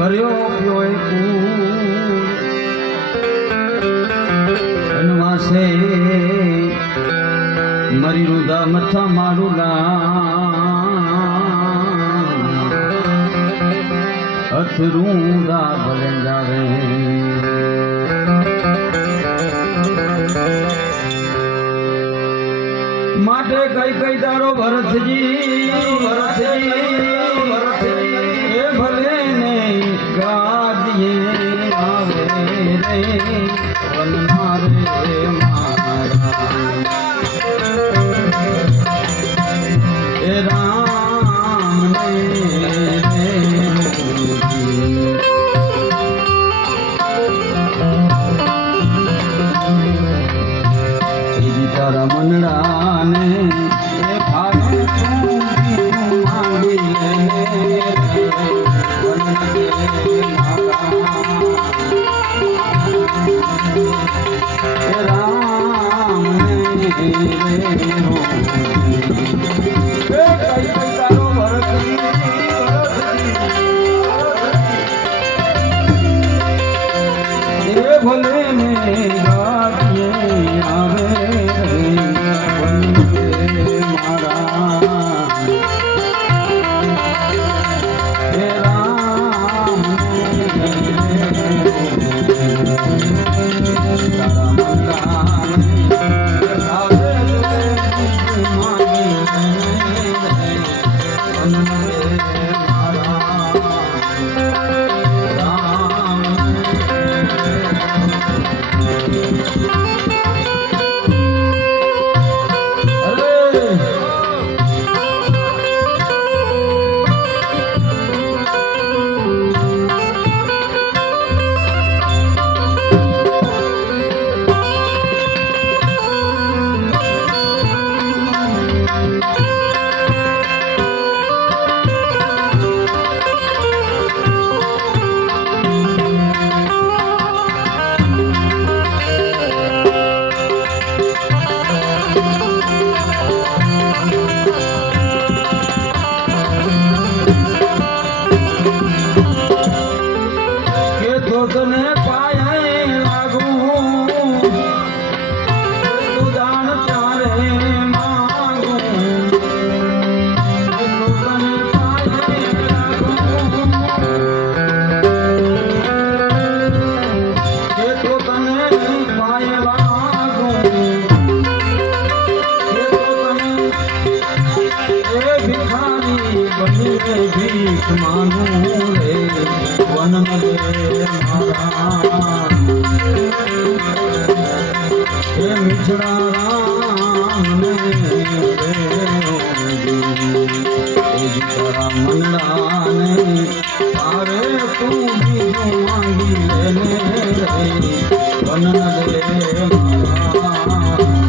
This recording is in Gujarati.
ભર્યો પૂર વનવાસે મરી રુદા મથા મારું અથરૂંદા ભલે જાવે. માટે કઈ કઈ ભરતજી. ભરતજી ભરતજી. એ ને આવે તને પાયે લાગું તું દાન ચારે માંગું. તને પાયે લાગું કે તો પાયે લાગું ભીખ માનું રે. રે મારા એ મિછડા રામ ને રે એ જીતરા મનડાને તારે તું બીજું માંગી લેને રે વન રે મારા